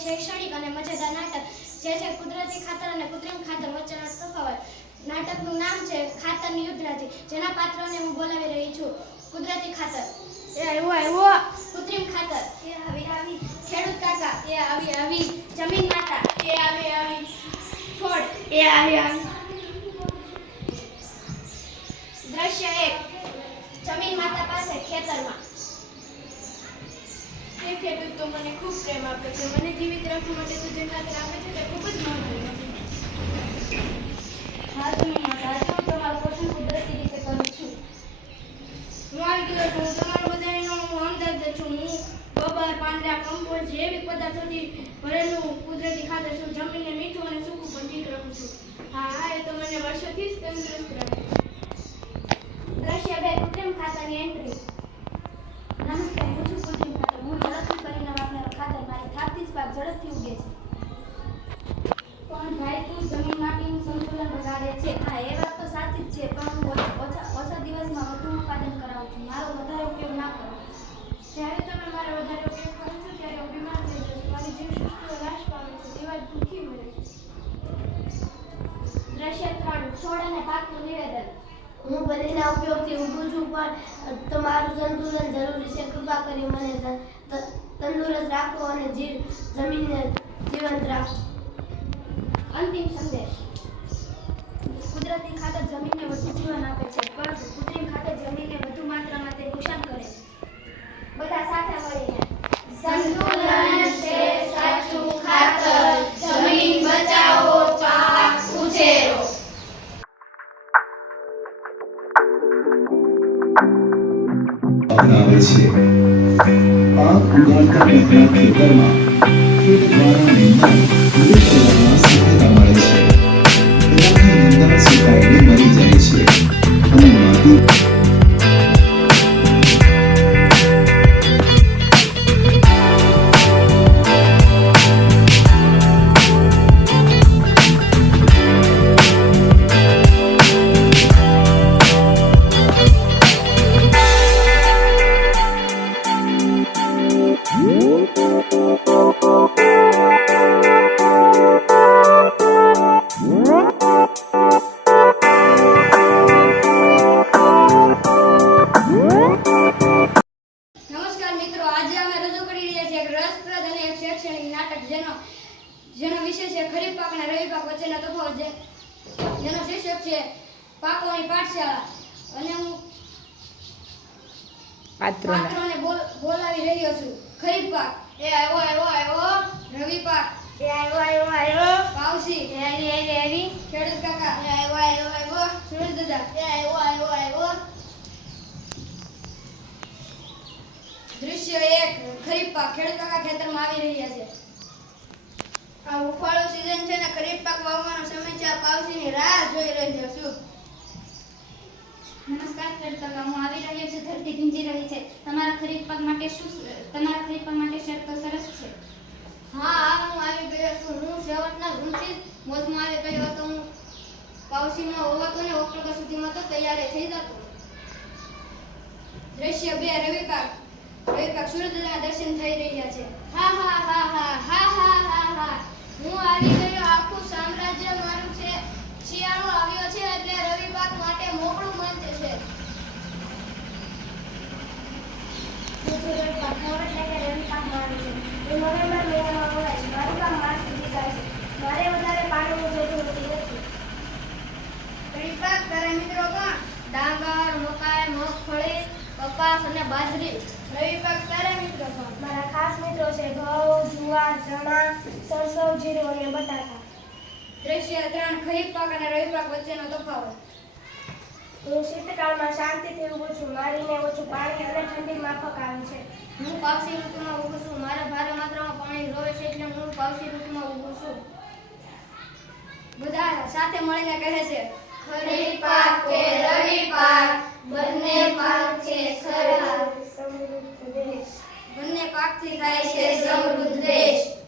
શૈક્ષણિક અને મજેદાર નાટક જે છે કુદરતી ખાતર અને કૃત્રિમ ખાતર વચ્ચેનો તફાવત. નાટકનું નામ છે ખાતરની યુદ્ધરાજી, જેના પાત્રને હું બોલાવી રહી છું. કુદરતી ખાતર. એ આવ્યો. કૃત્રિમ ખાતર. એ આવી. ખેડૂત કાકા. એ આવી. જમીન માતા. એ આવી. છોડ. એ આવી. દ્રશ્ય 1. જમીન માતા પાસે ખેતરમાં. એ ખેડૂત તો મને ખૂબ પ્રેમ આપે છે. મને જીવિત રાખવા માટે તો જે ખાતર આપે છે તે ખૂબ જ મહત્વનું છે. હા જમીન માતા, આજે હું તમારું પોષણ કુદરતી રીતે કરું છું. હું આવી ગયો છું. તમારો બધાનો હું હમદર્દ છું. હું ગોબર, પાંદડા, કમ્પોસ્ટ જેવી પદાર્થોથી ભરેલું કુદરતી ખાતર છું. જમીનને મીઠું અને સૂકું પણ ઠીક રાખું છું. હા, એ તો મને વર્ષોથી જ તંદુરસ્ત રાખે. દ્રશ્ય 2. કૃત્રિમ ખાતરની એન્ટ્રી. નમસ્તે, હું છું કૃત્રિમ ખાતર. હું ઝડપથી કરીને વાપરનારો ખાતર. મારી થાપથી જ પાક ઝડપથી ઉગે છે. પણ ભાઈ, તું જમીન માટીનું સંતુલન બગાડે છે. હા, એ વાત તો સાચી જ છે, પણ હું ઓછા દિવસમાં વધુ ઉત્પાદન કરાવું છું. મારો વધારે ઉપયોગ ના કરો. જ્યારે તમે મારો વધારે ઉપયોગ કરો છો ત્યારે હું બીમાર થઈ જઉં છું. મારી જીવસૃષ્ટિઓ નાશ પામે છે. જીવાત ભૂખી મરે છે. દ્રશ્ય 3. છોડ અને પાકનું નિવેદન. હું બનેના ઉપયોગથી ઊભું છું, પણ તમારું સંતુલન જરૂરી છે. કૃપા કરી મને તંદુરસ્ત રાખો અને જમીનને જીવંત રાખો. અંતિમ સંદેશ. કુદરતી ખાતર જમીનને વધુ જીવન આપે છે, પરંતુ કૃત્રિમ ખાતર જમીનને વધુ માત્રામાં તે નુકસાન કરે છે. બધા સાથે મળીને સંતુલન છે સાચું ખાતર. જમીન બચાવો, પાક ઉછેરો. આવે છે. પાક ઉગાડતા પહેલા ખેતરમાં ખેત દ્વારા નિંદણ પૂરી કરવામાં સહાયતા મળે છે. તેનાથી નિંદણ સુકાઈને મરી જાય છે અને માટી જેનો વિષય છે ખરીફ પાક અને રવિ પાક વચ્ચેનો તફાવત. જેનો શીર્ષક છે પાકોની પાઠશાળા. અને હું પાત્રોને બોલાવી રહ્યો છું. ખરીફ પાક. એ આવ્યો. રવિ પાક. એ આવ્યો. પાવસી. એ આવી. ખેડૂત કાકા. એ આવ્યો. સુરેશ દાદા. એ આવ્યો. દ્રશ્ય 1. ખરીફ પાક. ખેડૂત કાકા ખેતરમાં આવી રહ્યા છે. આ ઉફાળો સીઝન છે ને ખરીફ પાક વાવવાનો સમય છે. આ પાવસીની રાહ જોઈ રહ્યો છું. નમસ્કાર ખેડૂત કાકા, હું આવી રહ્યો છું. ધરતી ભીંજી રહી છે. તમારા ખરીફ પાક માટે શરતો સરસ છે. હા, હું આવી ગયો છું. હું શેવટના ઋણથી મોજમાં આવી ગયો હતો. હું પાવસીમાં હોવાતો ને ઓક્ટોબર સુધીમાં તો તૈયાર થઈ જતો. દ્રશ્ય 2. રવિ પાક. સૂર્યદાદાના દર્શન થઈ રહ્યા છે. હા. હું આવી ગયો. આખું સામ્રાજ્ય મારું છે. શિયાળો આવ્યો છે એટલે રવિ પાક માટે મોકળું મંચ છે. રવિ પાક મારું છે. એ નવેમ્બર મહિનામાં વવાય છે. મારું કામ માર્ચ સુધી થાય છે. મારે વધારે પાણીની જરૂર હોતી નથી. રવિ પાક તારા મિત્રો કોણ? ડાંગર, મકાઈ, મગફળી, કપાસ અને બાજરી. રવિ પાક તારા મિત્રો કોણ? મારા ખાસ મિત્રો છે ઘઉં, જુવાર, ચણા, સરસવ, જીરું અને બટાકા. દ્રશ્ય 3. ખરીફ પાક અને રવિ પાક વચ્ચેનો તફાવત. હું શીતકાળમાં શાંતિથી ઊભું છું. મારીને ઓછું પાણી અને ઠંડી માફક આવે છે. હું પાવસી ઋતુમાં ઊભું છું. મારે ભારે માત્રામાં પાણી રોવે છે એટલે હું પાવસી ઋતુમાં ઊભું છું. બધા સાથે મળીને કહે છે ખરીફ પાક કે રવિ પાક બંને પાક પાકથી થાય છે સમૃદ્ધ દેશ.